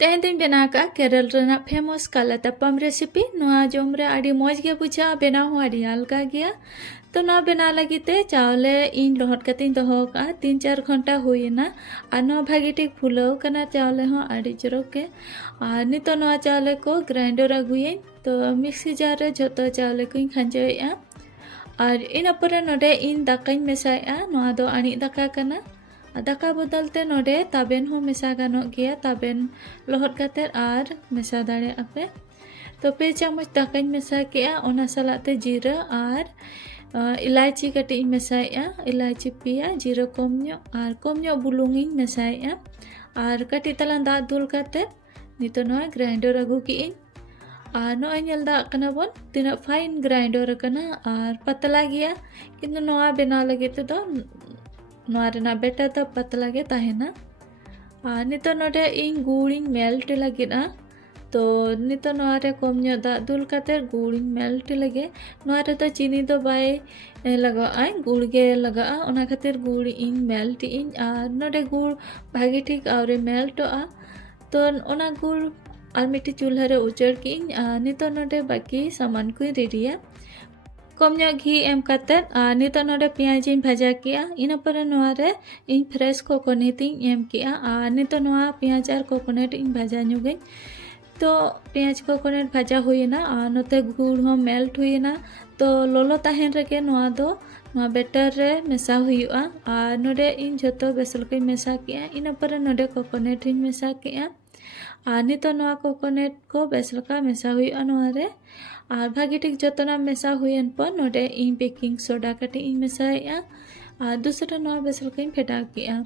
तेहें दिन बना का केरल रेना फेमस कालाथाप्पम रेसिपी नोआ जम रे आड़ी मौज गे बुझा बेना हो आड़ी हल्का गया तो नोआ बेना लगी ते चावले इन लोहट कतिन दोहो का 3-4 घंटा हुईना आ नोआ भागी ठीक फुलाव कना चावले हो आड़ी जरो के आ नितो नोआ चावले को ग्राइंडर अगुए तो मिक्सी जार रे झोतो चावले को खंजोया और इन अपरे नोडे इन दाकाई मेसाया नोआ दो आनी दाका कना दाका बदलते नोडे ताबेन हो मेसा गानो गया ताबेन लोहट काते आर मेसा दाड़े आपे तो 2 चामच दाकाई मेसा किया ओना सलाते जीरा आर इलायची कटी मेसाया इलायची पिया जीरा कम बुलुंगी मेसाया आर कटी तलान दा दुल काते नितो नोआ ग्राइंडर अगु की आर नोआ नेलदा कना बोन तिना फाइन ग्राइंडर कना आर पतला गया किंतु नोआ बेना लगे तो नोआ रेना बेटा तो पतला गे ताहेना आर नितो नोडे इन गुड़िंग मेल्ट लगिना तो नितो नोआ रे कम ᱧᱚᱜ दा दुल काते गुड़िंग मेल्ट लगे नोआ रे तो चीनी दो बाय लगा आय गुड़ गे लगा ओना खातिर गुड़ इन मेल्ट इन आर नोडे गुड़ भागी ठीक आवरे मेल्ट आ तो ओना गुड़ आर मिट्टी चूल्हा रे उचड़ की नितो नोडे बाकी सामान को रेडिया कम घी एम काते नितो नोडे पेंयाज इन भाजा किया इन परे नोआ रे इन फ्रेश कोकोनट इन एम किया नितो नोआ पेंयाज आर कोकोनट इन भाजा नुगे तो पेंयाज कोकोनट भाजा हुईना नोते गुड़ हो मेल्ट हुईना तो लोलो ताहेन रेगे नोआ दो नोआ बेटर रे मेसा हुईआ आर नोडे इन झोतो बेसल को मेसा किया इन परे नोडे कोकोनट इन मेसा किया आर नितो नोआ कोकोनट को बेसल का मेसा हुईआ नोआ रे आर भागी ठीक जतना मेसा हुईन पर नोडे इन बेकिंग सोडा कटी इन मेसाया आर दूसरा नोआ बेसल को फेटा किया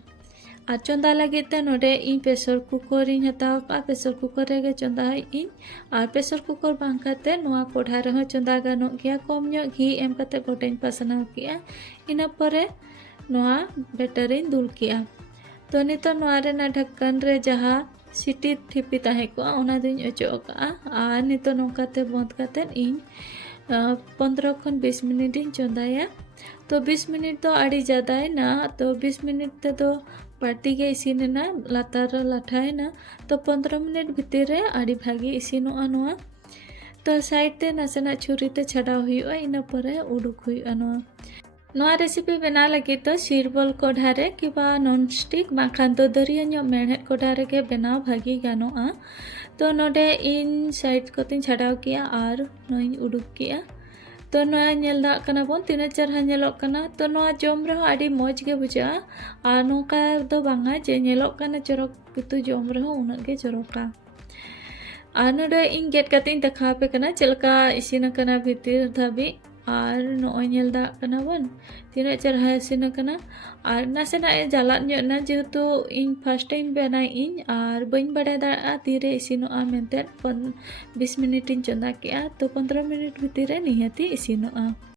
आर चंदा लगे ते नोडे इन प्रेशर कुकर इन हताव का प्रेशर कुकर रे चंदा इन आर प्रेशर कुकर बांकाते नोआ कोढ़ा रे चंदा गानो गया कम घी एम काते गोटेन पासनाव किया इन परे नोआ बेटर इन दुल किया तो नितो नोआ रेना ढक्कन रे जहा सिटी ठिपी ताहे को ओना दुñ अचो का आ नितो नोकाते बंद काते इन 15 खन 20 मिनट इन चंदाया तो 20 मिनट तो आड़ी ज़्यादा है ना तो 20 मिनट ते तो पार्टी के इसीने ना लातार लाठा है ना तो 15 मिनट भीतर रे आड़ी भागी इसीनोआ नोआ तो साइड ते नासेना छुरी ते छड़ा हुईआ इन परे उडुक हुईआ नोआ रेसिपी बना लगे तो सिरबल कोढ़ा रे किबा नॉन स्टिक बाखान तो दरिया ᱧᱚᱜ मेहनत कोढ़ा रे के बनाव भागी गानोआ तो नोडे इन साइड कोतिन छड़ाव किया आर नोइन उडुक किया तो नोआ नेल दा कना बोन तिना चरहा नेलोक कना तो नोआ जम रहो आड़ी मौज गे बुझा आ नोका दो बांगा जे नेलोक कना चरक कितु जम रहो उना गे चरका आ नोडे इन गेट कतिन देखा पे कना चलका इसिन कना भीतर धाबी आर नोय नेल दा कना बोन तिना चरहा इसिन कना आर नासेना जाला ᱧᱚᱜ ना जेहेतु इन फर्स्ट टाइम बनाई इन आर बइन बड़ा दा तीरे इसिनोआ मेंते 20 मिनट इन चंदा किया तो 15 मिनट भीतर निहाती इसिनोआ।